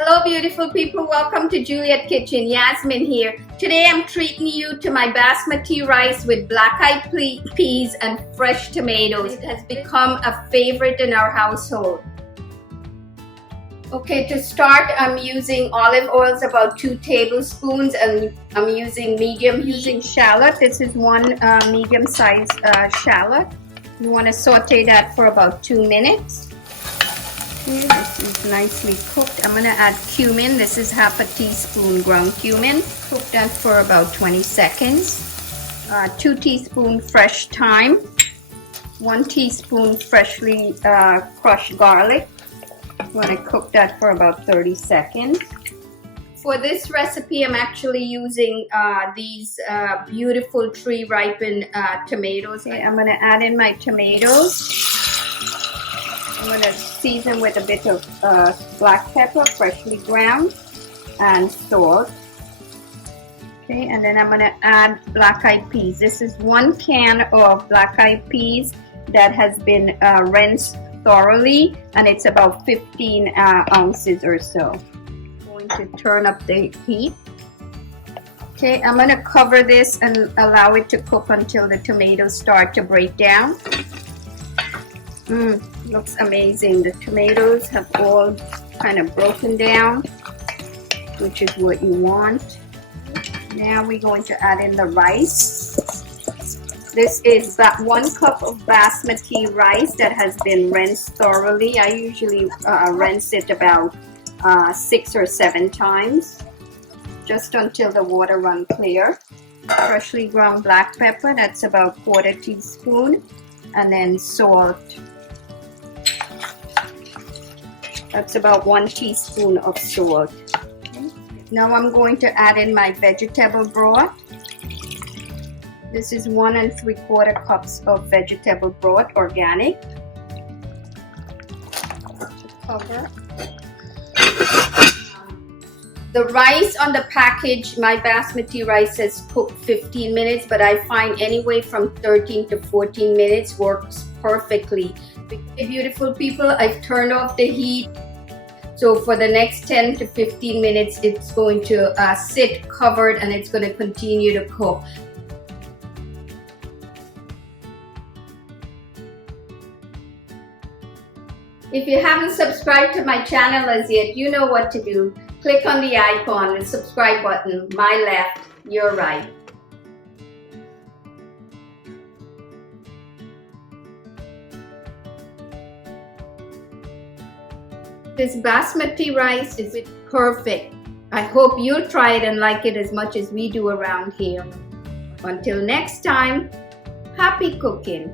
Hello beautiful people, welcome to Juliet Kitchen. Yasmin here. Today I'm treating you to my basmati rice with black-eyed peas and fresh tomatoes. It has become a favorite in our household. Okay, to start I'm using olive oils, about 2 tablespoons, and I'm using medium heat. Using shallot. This is one medium-sized shallot. You want to saute that for about 2 minutes. Okay, this is nicely cooked. I'm going to add cumin. This is half a teaspoon ground cumin. Cook that for about 20 seconds. 2 teaspoons fresh thyme. 1 teaspoon freshly crushed garlic. I'm going to cook that for about 30 seconds. For this recipe, I'm actually using these beautiful tree-ripened tomatoes. Okay, I'm going to add in my tomatoes. I'm going to season with a bit of black pepper, freshly ground, and salt. Okay, and then I'm going to add black-eyed peas. This is 1 can of black-eyed peas that has been rinsed thoroughly, and it's about 15 ounces or so. I'm going to turn up the heat. Okay, I'm going to cover this and allow it to cook until the tomatoes start to break down. Looks amazing. The tomatoes have all kind of broken down, which is what you want. Now we're going to add in the rice. This is that 1 cup of basmati rice that has been rinsed thoroughly. I usually rinse it about 6 or 7 times, just until the water runs clear. Freshly ground black pepper, that's about 1/4 teaspoon, and then salt. That's about 1 teaspoon of salt. Now I'm going to add in my vegetable broth. This is 1 3/4 cups of vegetable broth, organic. Cover. The rice on the package, my basmati rice says cook 15 minutes, but I find anywhere from 13 to 14 minutes works perfectly. Okay, beautiful people, I've turned off the heat. So for the next 10 to 15 minutes, it's going to sit covered and it's going to continue to cook. If you haven't subscribed to my channel as yet, you know what to do. Click on the icon, the subscribe button, my left, your right. This basmati rice is perfect. I hope you'll try it and like it as much as we do around here. Until next time, happy cooking.